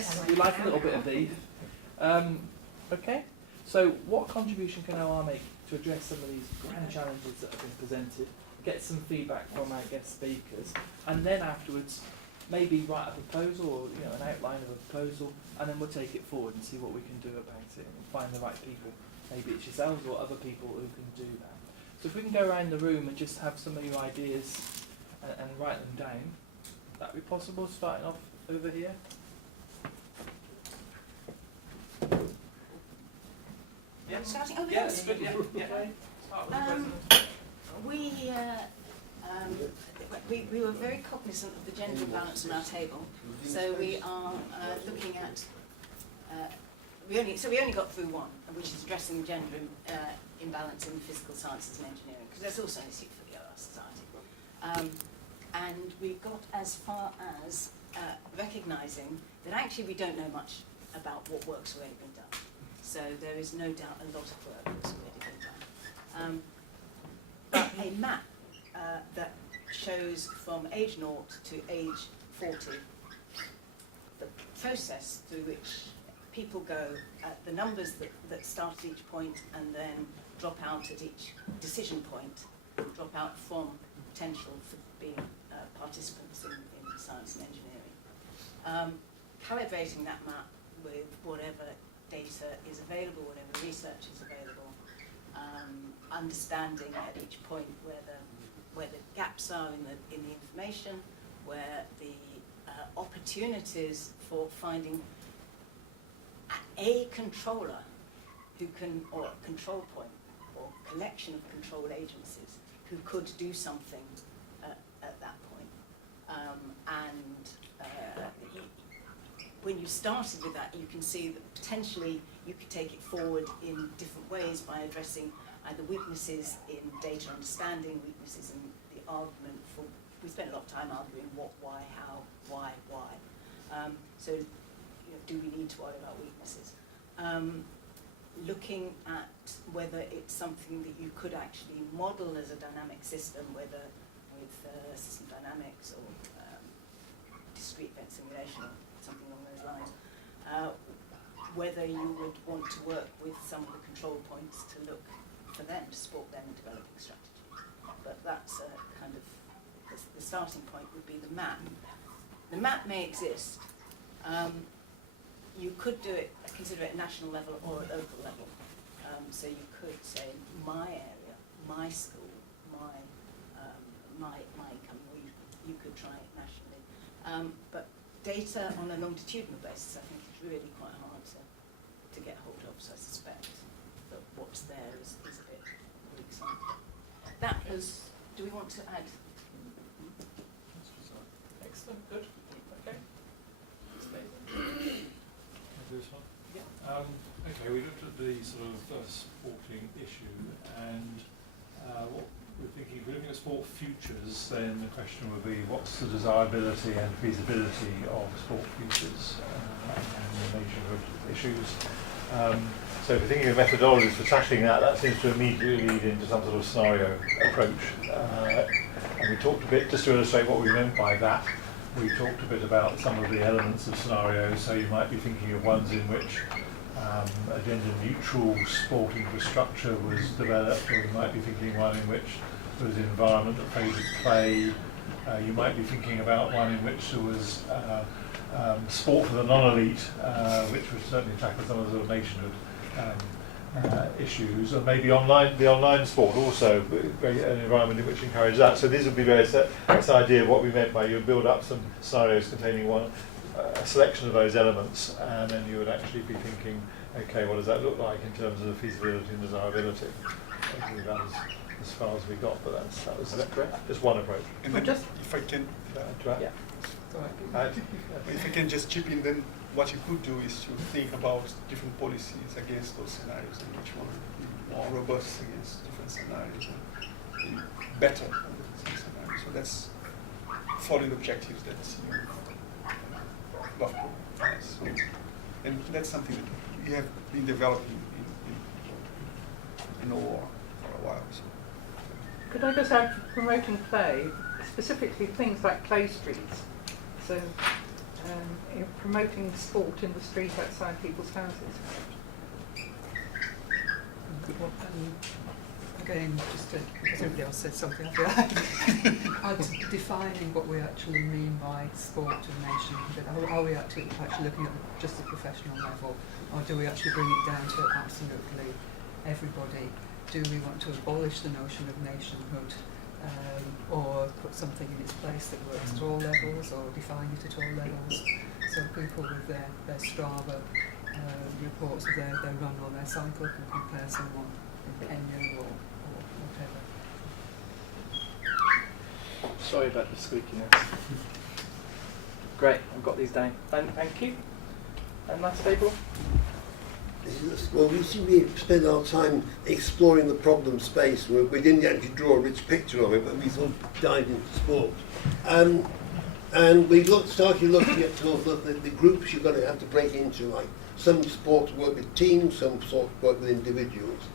Yes, we like a little bit of these. Okay, so what contribution can OR make to address some of these grand challenges that have been presented, get some feedback from our guest speakers, and then afterwards maybe write a proposal or an outline of a proposal, and then we'll take it forward and see what we can do about it and find the right people. Maybe it's yourselves or other people who can do that. So if we can go around the room and just have some of your ideas and write them down, that be possible, starting off over here? Yeah, Starting over yeah, here. that's good, yeah. Start with the president. We were very cognizant of the gender imbalance on our table, so we are looking at. We only got through one, which is addressing gender imbalance in physical sciences and engineering, because that's also an issue for the OR society. And we got as far as recognising that actually we don't know much about what work's already been done. So there is no doubt a lot of work that's already been done. But a map that shows from age 0 to age 40 the process through which people go at the numbers that start at each point and then drop out at each decision point, drop out from potential for being participants in science and engineering. Calibrating that map with whatever data is available, whatever research is available, understanding at each point where the gaps are in the information, where the opportunities for finding a controller who can, or a control point, or collection of control agencies who could do something at that point. When you started with that, you can see that potentially you could take it forward in different ways by addressing either weaknesses in data understanding, weaknesses in the argument for, we spent a lot of time arguing what, why, how, why. So do we need to worry about weaknesses? Looking at whether it's something that you could actually model as a dynamic system, whether with system dynamics or discrete event simulation or something along those lines, whether you would want to work with some of the control points to look for them, to support them in developing strategies. But that's kind of, the starting point would be the map. The map may exist. You could do it, consider it at national level or at local level. So you could say my area, my school, my income. You could try it nationally. But data on a longitudinal basis, I think, is really quite hard to get hold of. So I suspect that what's there is a bit weak. That was. Do we want to add? Excellent. Good. Okay. This one? Yeah. Okay, we looked at the sort of sporting issue, and what we're thinking, if we're looking at sport futures, then the question would be what's the desirability and feasibility of sport futures and the neighbourhood issues. So if you're thinking of methodologies for tackling that, that seems to immediately lead into some sort of scenario approach. And we talked a bit, just to illustrate what we meant by that, we talked a bit about some of the elements of scenarios, so you might be thinking of ones in which a gender-neutral sport infrastructure was developed, or you might be thinking one in which there was an environment that favoured play. You might be thinking about one in which there was sport for the non-elite, which would certainly tackle some of the sort of nationhood issues, and maybe the online sport also, an environment in which encourage that. So these would be various, this idea of what we meant by you would build up some scenarios containing a selection of those elements, and then you would actually be thinking, okay, what does that look like in terms of feasibility and desirability? I think that was as far as we got, but that was correct? Just one approach. And then if I can, if I can just chip in, then what you could do is to think about different policies against those scenarios, and which one would be more robust against different scenarios and be better under different scenarios. So that's following objectives that Loughborough has. And that's something that we have been developing in OR for a while. So. Could I just add, promoting play, specifically things like play streets? So promoting sport in the street outside people's houses. Again, just to, because everybody else said something, I feel like defining what we actually mean by sport and nation. Are we actually looking at just the professional level, or do we actually bring it down to absolutely everybody? Do we want to abolish the notion of nationhood, or put something in its place that works at all levels, or define it at all levels? So people with their Strava reports of their run or their cycle can compare someone in Kenya or whatever. Sorry about the squeakiness. Great, I've got these down. Thank you. And last table. Well, we seem to spend our time exploring the problem space. We didn't actually draw a rich picture of it, but we sort of dived into sport. And we started looking at sort of the groups you're going to have to break into, like some sports work with teams, some sports work with individuals.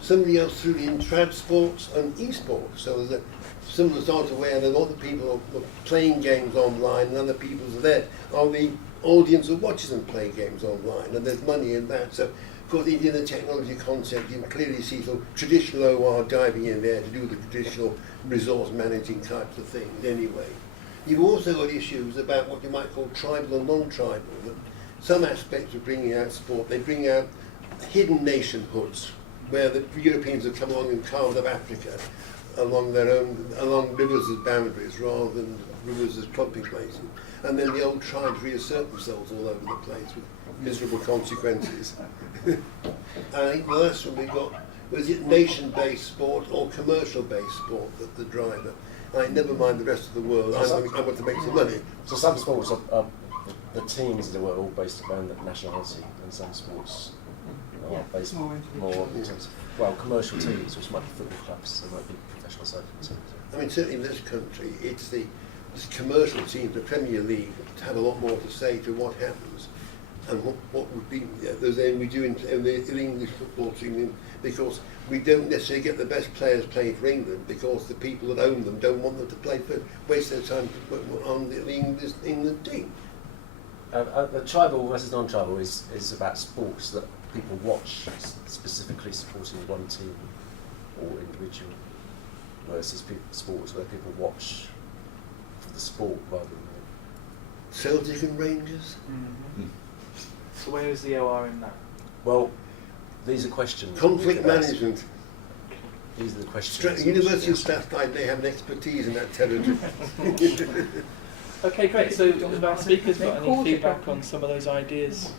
Somebody else threw in trad sports and esports, so there's a similar sort of where a lot of people are playing games online and other people are there are the audience who watches them play games online, and there's money in that. So, of course, in the technology concept, you can clearly see sort of traditional OR diving in there to do the traditional resource managing types of things anyway. You've also got issues about what you might call tribal and non-tribal. Some aspects of bringing out sport, they bring out hidden nationhoods, where the Europeans have come along and carved up Africa along rivers as boundaries rather than rivers as clumping places. And then the old tribes reassert themselves all over the place with miserable consequences. And I think the last one we got, was it nation-based sport or commercial-based sport that the driver? Never mind the rest of the world, I want to make some money. So some sports are the teams, as it were, all based around nationality, and some sports are based more in terms of, well, commercial teams, which might be football clubs, there might be professional cycling teams. I mean, certainly in this country, it's the commercial teams, the Premier League, have a lot more to say to what happens and what would be we do in the English football team, because we don't necessarily get the best players playing for England because the people that own them don't want them to play for, waste their time on the England team. The tribal versus non-tribal is about sports that people watch, specifically supporting one team or individual, versus sports where people watch for the sport rather than Celtic and Rangers. Mm-hmm. So where is the OR in that? Well, these are questions. Conflict management. These are the questions. University of Strathclyde, they have an expertise in that territory. Okay, great. So have our speakers got any feedback on some of those ideas?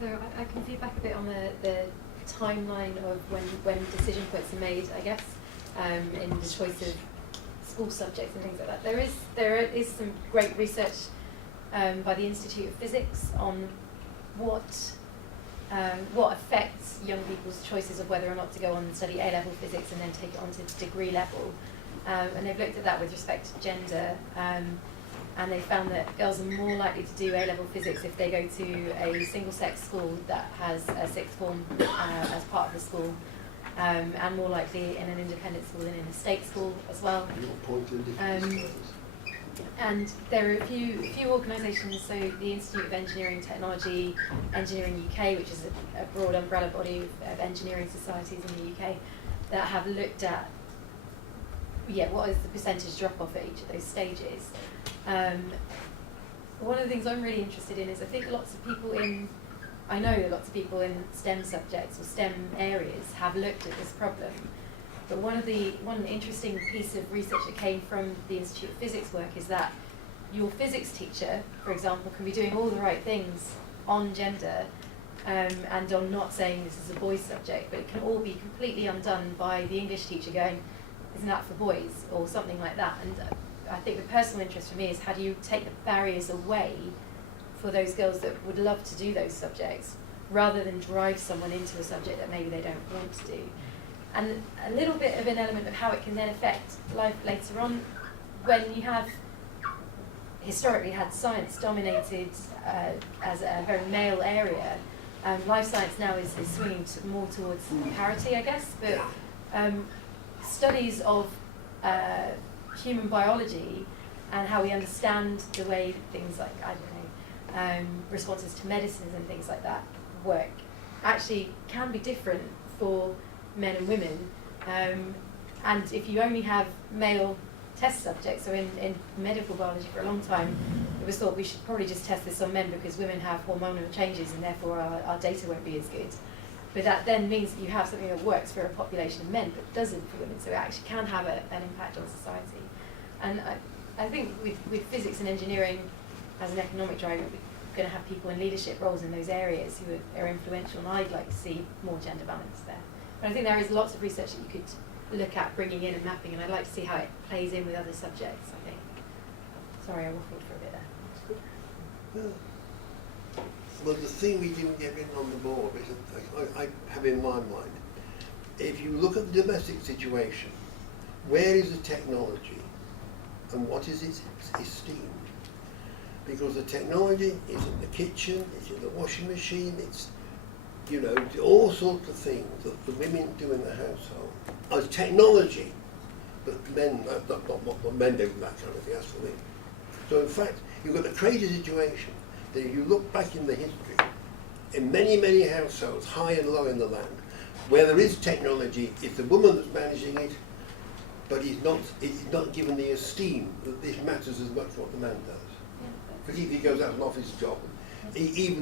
So I can feedback a bit on the timeline of when decision points are made, I guess, in the choice of school subjects and things like that. There is some great research by the Institute of Physics on what affects young people's choices of whether or not to go on and study A-level physics and then take it on to degree level. And they've looked at that with respect to gender, and they found that girls are more likely to do A-level physics if they go to a single-sex school that has a sixth form as part of the school, and more likely in an independent school than in a state school as well. And there are a few organisations, so the Institute of Engineering Technology, Engineering UK, which is a broad umbrella body of engineering societies in the UK, that have looked at what is the percentage drop-off at each of those stages. One of the things I'm really interested in is I know that lots of people in STEM subjects or STEM areas have looked at this problem. But one interesting piece of research that came from the Institute of Physics work is that your physics teacher, for example, can be doing all the right things on gender and on not saying this is a boys' subject, but it can all be completely undone by the English teacher going, isn't that for boys, or something like that. And I think the personal interest for me is how do you take the barriers away for those girls that would love to do those subjects, rather than drive someone into a subject that maybe they don't want to do. And a little bit of an element of how it can then affect life later on, when you have historically had science dominated as a very male area. Life science now is swinging more towards parity, I guess, but studies of human biology and how we understand the way things like, I don't know, responses to medicines and things like that work actually can be different for men and women. And if you only have male test subjects, so in medical biology for a long time, it was thought we should probably just test this on men because women have hormonal changes and therefore our data won't be as good. But that then means that you have something that works for a population of men but doesn't for women, so it actually can have an impact on society. And I think with physics and engineering as an economic driver, we're going to have people in leadership roles in those areas who are influential, and I'd like to see more gender balance there. But I think there is lots of research that you could look at bringing in and mapping, and I'd like to see how it plays in with other subjects, I think. Sorry, I waffled for a bit there. Well, the thing we didn't get written on the board, which I have in my mind, if you look at the domestic situation, where is the technology and what is its esteem? Because the technology is in the kitchen, it's in the washing machine, it's, you know, all sorts of things that the women do in the household. As technology, but men, not men do that kind of thing, that's for me. So in fact, you've got to create a situation that if you look back in the history, in many, many households, high and low in the land, where there is technology, it's the woman that's managing it, but he's not given the esteem that this matters as much what the man does. Because if he goes out an office job, he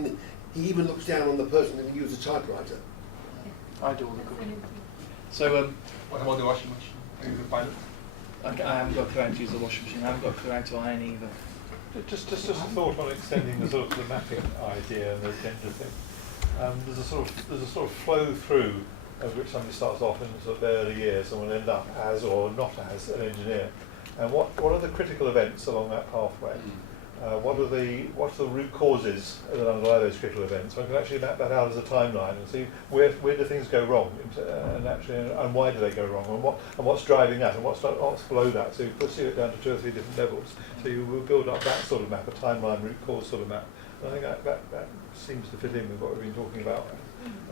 even looks down on the person who uses a typewriter. I do all the cooking. So, What about the washing machine? Are you the pilot? I haven't got a clue how to use the washing machine. I haven't got a clue how to iron either. Just a thought on extending the sort of the mapping idea and the gender thing. There's a sort of flow through of which somebody starts off in sort of early years and will end up as or not as an engineer. And what are the critical events along that pathway? What are the root causes that underlie those critical events? One can actually map that out as a timeline and see where do things go wrong, and why do they go wrong, and what's driving that, and what's below that. So you pursue it down to 2 or 3 different levels. So you will build up that sort of map, a timeline root cause sort of map. And I think that seems to fit in with what we've been talking about.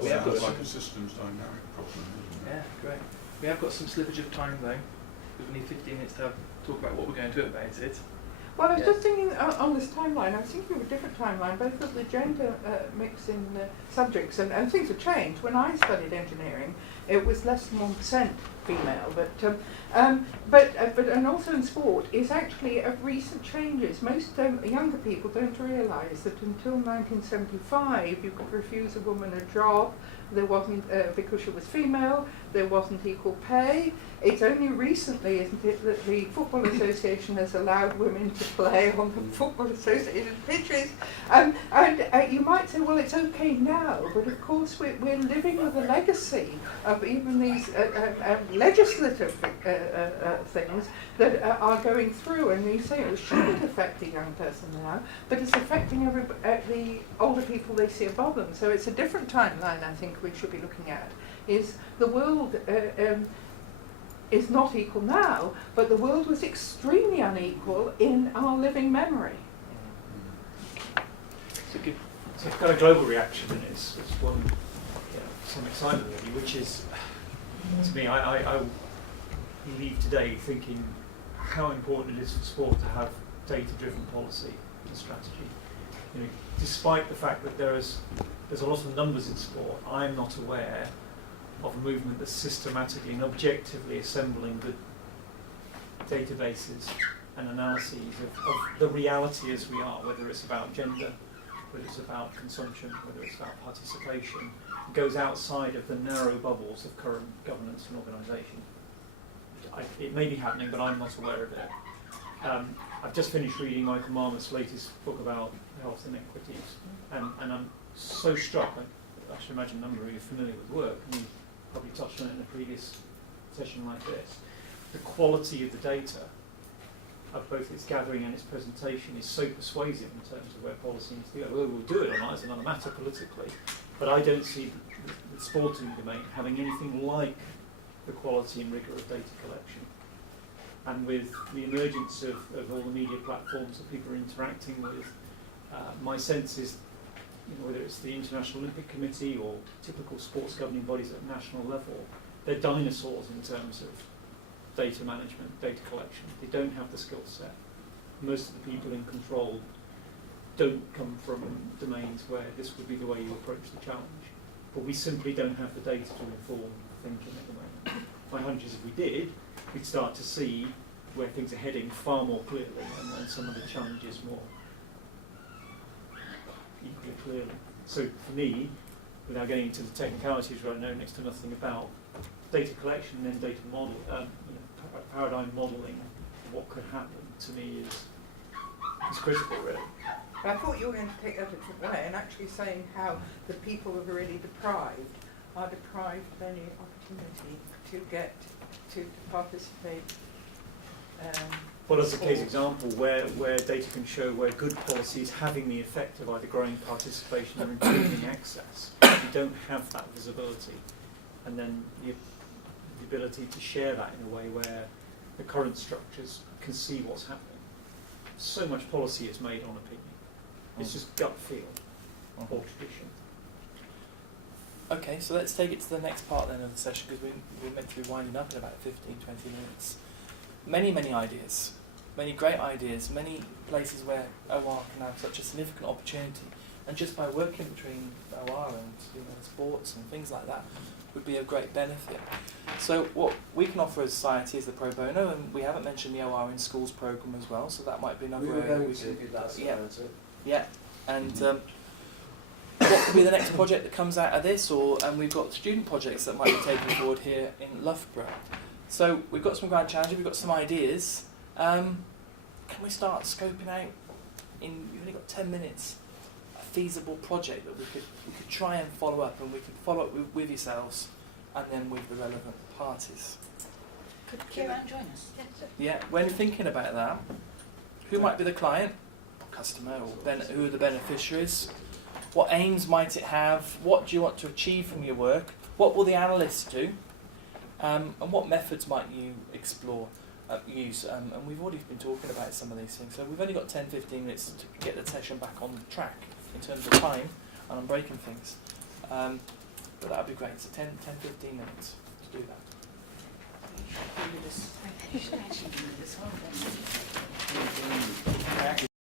We have got like a systems dynamic problem, isn't it? Yeah, great. We have got some slippage of time though, because we need 15 minutes to talk about what we're going to do about it. Well, I was just thinking on this timeline, I was thinking of a different timeline, both of the gender mix in subjects, and things have changed. When I studied engineering, it was less than 1% female, but and also in sport, is actually of recent changes. Most younger people don't realise that until 1975, you could refuse a woman a job. There wasn't, because she was female, there wasn't equal pay. It's only recently, isn't it, that the Football Association has allowed women to play on the Football Association pitches. And you might say, well, it's okay now, but of course we're living with a legacy of even these legislative things that are going through. And you say it shouldn't affect the young person now, but it's affecting the older people they see above them. So it's a different timeline, I think, we should be looking at. Is the world is not equal now, but the world was extremely unequal in our living memory. So good. So it's got a global reaction, and it's one, some excitement really, which is, to me, I leave today thinking how important it is for sport to have data-driven policy and strategy. You know, despite the fact that there's a lot of numbers in sport, I'm not aware of a movement that's systematically and objectively assembling the databases and analyses of the reality as we are, whether it's about gender, whether it's about consumption, whether it's about participation. It goes outside of the narrow bubbles of current governance and organisation. It may be happening, but I'm not aware of it. I've just finished reading Michael Marmot's latest book about health inequities, and I'm so struck. I should imagine a number of you are familiar with the work, and you probably touched on it in a previous session like this. The quality of the data, of both its gathering and its presentation, is so persuasive in terms of where policy needs to go. Whether we'll do it or not is another matter politically, but I don't see the sporting domain having anything like the quality and rigour of data collection. And with the emergence of all the media platforms that people are interacting with, my sense is, whether it's the International Olympic Committee or typical sports governing bodies at national level, they're dinosaurs in terms of data management, data collection. They don't have the skill set. most of the people in control don't come from domains where this would be the way you approach the challenge. But we simply don't have the data to inform thinking at the moment. My hunch is if we did, we'd start to see where things are heading far more clearly, and some of the challenges more equally clearly. So for me, without getting into the technicalities where I know next to nothing about, data collection and then data model, paradigm modelling what could happen to me is critical, really. But I thought you were going to take that a different way and actually saying how the people who are really deprived are deprived of any opportunity to get to participate. Well, as a case example, where data can show where good policy is having the effect of either growing participation or improving access, you don't have that visibility, and then the ability to share that in a way where the current structures can see what's happening. So much policy is made on opinion. It's just gut feel or tradition. Okay, so let's take it to the next part then of the session, because we're meant to be winding up in about 15, 20 minutes. Many ideas, many great ideas, many places where OR can have such a significant opportunity, and just by working between OR and sports and things like that would be of great benefit. So what we can offer as a society is the pro bono, and we haven't mentioned the OR in schools programme as well, so that might be another area we can. Yeah, and what could be the next project that comes out of this, and we've got student projects that might be taken forward here in Loughborough. So we've got some grand challenges, we've got some ideas. Can we start scoping out, you've only got 10 minutes, a feasible project that we could try and follow up, and we could follow up with yourselves and then with the relevant parties. Could Kierann join us? Yeah, when thinking about that, who might be the client, customer, or who are the beneficiaries? What aims might it have? What do you want to achieve from your work? What will the analysts do? And what methods might you use? And we've already been talking about some of these things. So we've only got 10-15 minutes to get the session back on track in terms of time, and I'm breaking things. But that would be great. So 10-15 minutes to do that. You should actually do this one.